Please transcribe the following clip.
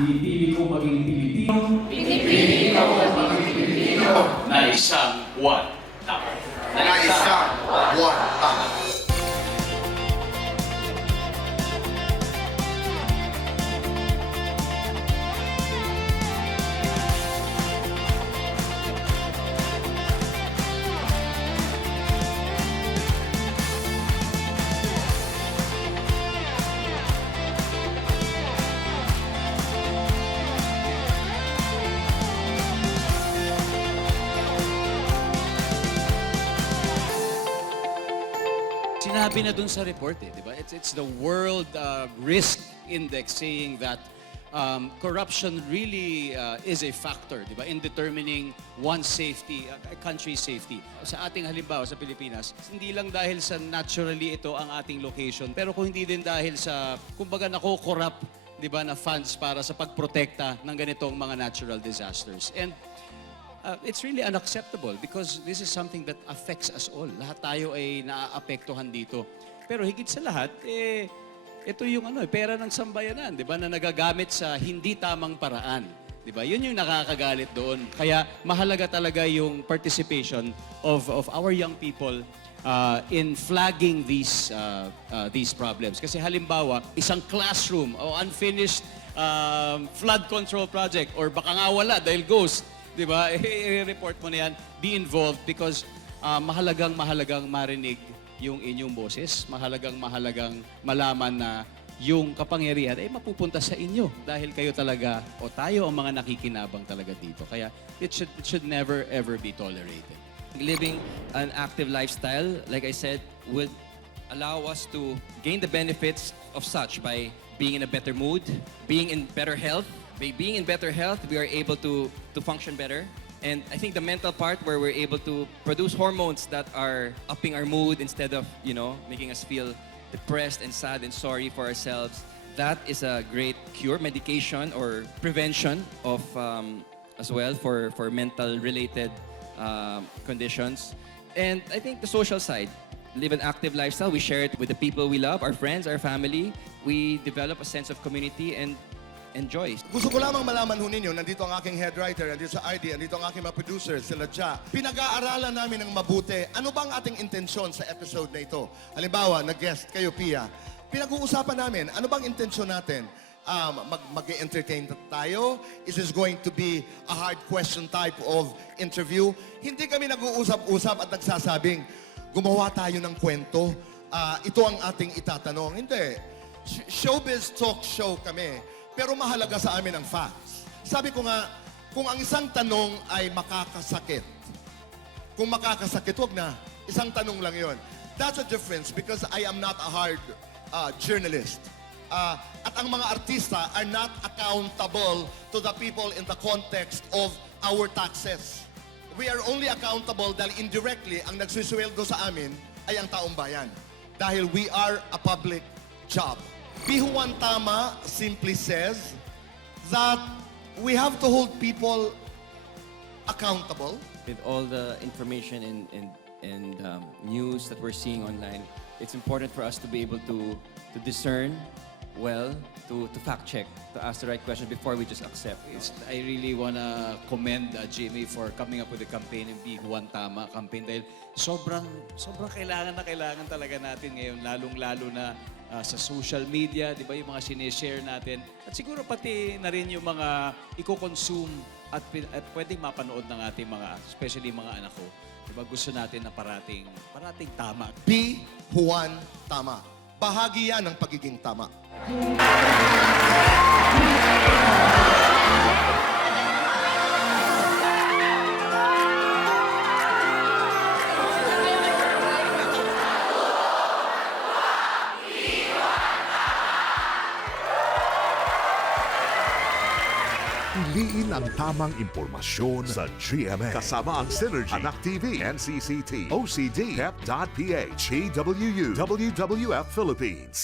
Pinipili ko maging Pilipino. Pinipili ko maging Pilipino Na isang buwan. Tama. na isang buwan tama. Sinabi na dun sa report di ba? It's the World Risk Index saying that corruption really is a factor, di ba, in determining one's safety, a country's safety. Sa ating halimbawa sa Pilipinas, hindi lang dahil sa naturally ito ang ating location, pero kung hindi din dahil sa, kumbaga, nako-corrupt, di ba, na funds para sa pagprotekta ng ganitong mga natural disasters. And it's really unacceptable because this is something that affects us all. Lahat tayo ay naaapektuhan dito. Pero higit sa lahat, ito yung pera ng sambayanan, di ba, na nagagamit sa hindi tamang paraan. Di ba? Yun yung nakakagalit doon. Kaya mahalaga talaga yung participation of our young people in flagging these problems. Kasi halimbawa, isang classroom o unfinished flood control project or baka nga wala dahil ghost, di ba? I-report mo na yan. Be involved because mahalagang marinig yung inyong boses. Mahalagang malaman na yung kapangyarihan ay mapupunta sa inyo dahil kayo talaga o tayo ang mga nakikinabang talaga dito. Kaya it should never ever be tolerated. Living an active lifestyle, like I said, would allow us to gain the benefits of such by being in a better mood, being in better health. By being in better health, we are able to function better. And I think the mental part where we're able to produce hormones that are upping our mood instead of, making us feel depressed and sad and sorry for ourselves, that is a great cure, medication or prevention of, as well, for mental-related conditions. And I think the social side, live an active lifestyle. We share it with the people we love, our friends, our family. We develop a sense of community and enjoy. Gusto ko lamang malaman ho ninyo, nandito ang aking head writer, nandito sa ID, nandito ang aking mga producers, sila Cha. Pinag-aaralan namin ng mabuti. Ano bang ating intensyon sa episode na ito? Halimbawa, nag-guest kayo, Pia. Pinag-uusapan namin, ano bang intensyon natin? Mag-entertain tayo? Is this going to be a hard question type of interview? Hindi kami nag-uusap-usap at nagsasabing, gumawa tayo ng kwento. Ito ang ating itatanong. Hindi. Showbiz talk show kami. Pero mahalaga sa amin ang facts. Sabi ko nga, kung ang isang tanong ay makakasakit, kung makakasakit, wag na. Isang tanong lang yon. That's a difference because I am not a hard journalist. At ang mga artista are not accountable to the people in the context of our taxes. We are only accountable dahil indirectly, ang nagsusweldo sa amin ay ang taong bayan. Dahil we are a public job. Pihuan Tama simply says that we have to hold people accountable. With all the information and news that we're seeing online, it's important for us to be able to discern well, to fact check, to ask the right question before we just accept. I really wanna commend Jimmy for coming up with the campaign ng Pihuan Tama campaign dahil sobrang kailangan talaga natin ngayon, lalong-lalo na sa social media, di ba, yung mga sinishare natin. At siguro pati na rin yung mga i-consume at pwedeng mapanood ng ating mga, especially mga anak ko. Di ba, gusto natin na parating tama. Pihuan Tama. Bahagi yan ng pagiging tama. Piliin ang tamang impormasyon sa GMA. Kasama ang Synergy, Anak TV, NCCT, OCD, KEP.PH, PWU, WWF Philippines.